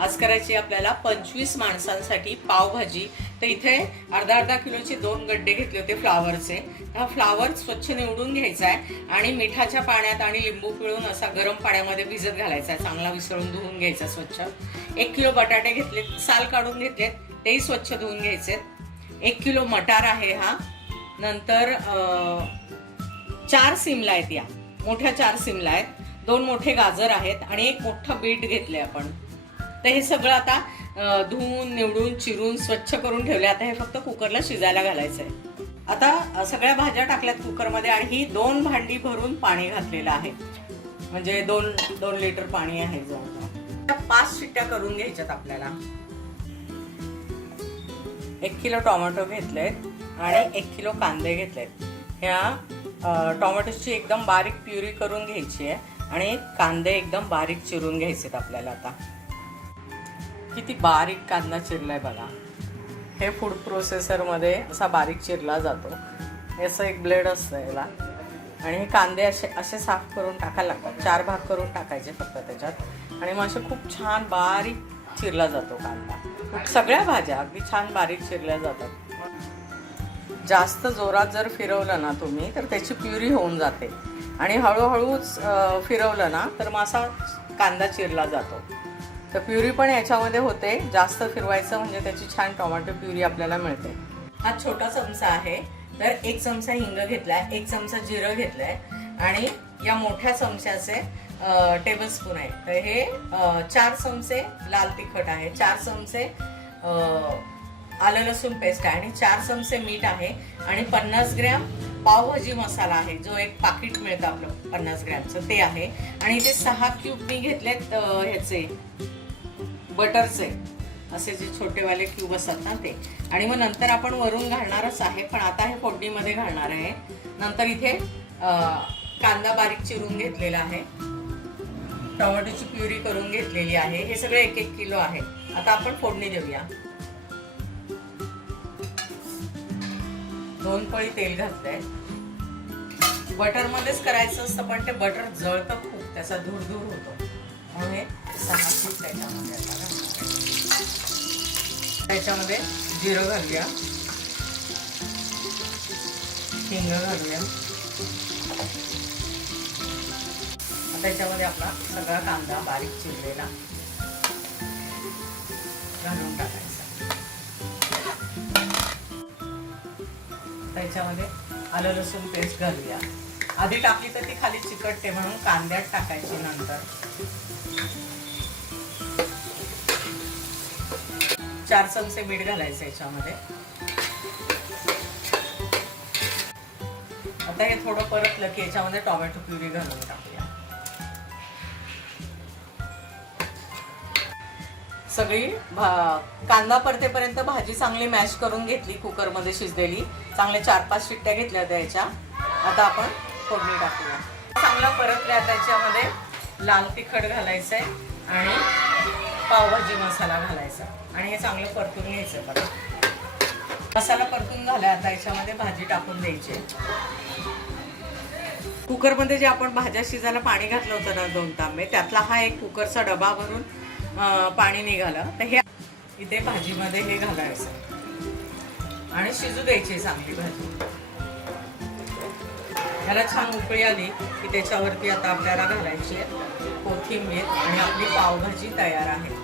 आज करायची आपल्याला पंचवीस माणसांसाठी पावभाजी. तर इथे अर्धा अर्धा किलोचे दोन गड्डे घेतले होते फ्लावरचे. हा फ्लावर स्वच्छ निवडून घ्यायचा आहे आणि मिठाच्या पाण्यात आणि लिंबू पिळून असा गरम पाण्यामध्ये भिजत घालायचा आहे. चांगला विसळून धुवून घ्यायचा स्वच्छ. एक किलो बटाटे घेतले साल काढून घेतलेत तेही स्वच्छ धुवून घ्यायचेत एक किलो मटार आहे हा. नंतर चार सिमला आहेत या. मोठ्या चार सिमला आहेत. दोन मोठे गाजर आहेत आणि एक मोठं बीट घेतले आपण. तर हे सगळं आता धुवून निवडून चिरून स्वच्छ करून ठेवले आता हे फक्त कुकरला शिजायला घालायचं आहे आता सगळ्या भाज्या टाकल्यात कुकरमध्ये आणि ही दोन भांडी भरून पाणी घातलेलं आहे. म्हणजे दोन दोन लिटर पाणी आहे जवळजवळ पाच शिट्ट्या करून घ्यायच्यात आपल्याला. एक किलो टोमॅटो घेतलेत आणि एक किलो कांदे घेतलेत. ह्या टोमॅटोची एकदम बारीक प्युरी करून घ्यायची आहे आणि कांदे एकदम बारीक चिरून घ्यायचेत आपल्याला आता. किती बारीक कांदा चिरलाय बघा. हे फूड प्रोसेसरमध्ये असा बारीक चिरला जातो. याचं एक ब्लेड असतं याला. आणि हे कांदे असे असे साफ करून टाकायला लागतात. चार भाग करून टाकायचे फक्त त्याच्यात. आणि मग असे खूप छान बारीक चिरला जातो कांदा. सगळ्या भाज्या अगदी छान बारीक चिरल्या जातात. जास्त जोरात जर फिरवलं ना तुम्ही तर त्याची प्युरी होऊन जाते. आणि हळूहळूच फिरवलं ना तर मग असा कांदा चिरला जातो. तर प्युरी पण याच्यामध्ये होते. जास्त फिरवायचं म्हणजे त्याची छान टोमॅटो प्युरी आपल्याला मिळते. हा छोटा चमचा आहे. तर एक चमचा हिंग घेतलाय एक चमचा जिरं घेतलाय आणि या मोठ्या चमच्याचे टेबल स्पून आहे. तर हे चार चमचे लाल तिखट आहे चार चमचे आलं लसूण पेस्ट आहे आणि चार चमचे मीठ आहे आणि पन्नास ग्रॅम पावभाजी मसाला आहे जो एक पाकिट मिळतं आपलं पन्नास ग्रॅमचं ते आहे. आणि ते सहा क्यूब मी घेतलेत ह्याचे बटरचे. असे जे छोटेवाले क्यूब असतात ना ते. आणि मग नंतर आपण वरून घालणारच आहे पण आता हे फोडणीमध्ये घालणार आहे. नंतर इथे कांदा बारीक चिरून घेतलेला आहे. टोमॅटोची प्युरी करून घेतलेली आहे. हे सगळे एक एक किलो आहे. आता आपण फोडणी देऊया. दोन पळी तेल घातलंय. बटर मध्येच करायचं असतं पण ते बटर जळतं खूप. त्याचा धूर धूर होतो. म्हणून हे सहा पीठ त्याच्यामध्ये त्याच्यामध्ये जिरं घालूया. हिंग घालूया. आता त्याच्यामध्ये आपला सगळा कांदा बारीक चिरलेला. त्याच्यामध्ये आलं लसूण पेस्ट घालूया. आधी टाकली तर ती खाली चिकटते म्हणून कांद्यात टाकायची नंतर. चार चमचे मीठ घालायचं याच्यामध्ये. आता हे थोडं परतलं की याच्यामध्ये टोमॅटो प्युरी घालून टाकूया. सगळी भा- कांदा परतेपर्यंत भाजी चांगली मॅश करून घेतली कुकरमध्ये शिजलेली. चांगल्या चार पाच शिट्ट्या घेतल्या होत्या याच्या. आता आपण फोडणी टाकूया. चांगला परतल्या त्याच्यामध्ये लाल तिखट घालायचंय आणि पावभाजी मसाला घालायचा. आणि हे चांगलं परतून घ्यायचं बघा. मसाला परतून घाला आता याच्यामध्ये भाजी टाकून द्यायची. कुकरमध्ये जे आपण भाज्या शिजायला पाणी घातलं होतं ना दोन तांबे त्यातला हा एक कुकरचा डबा भरून पाणी निघालं. तर हे इथे भाजीमध्ये हे घालायचं. आणि शिजू द्यायची चांगली भाजी. ह्याला छान उकळी आली की त्याच्यावरती आता आपल्याला घालायची आहे कोथिंबीर आणि आपली पावभाजी तयार आहे.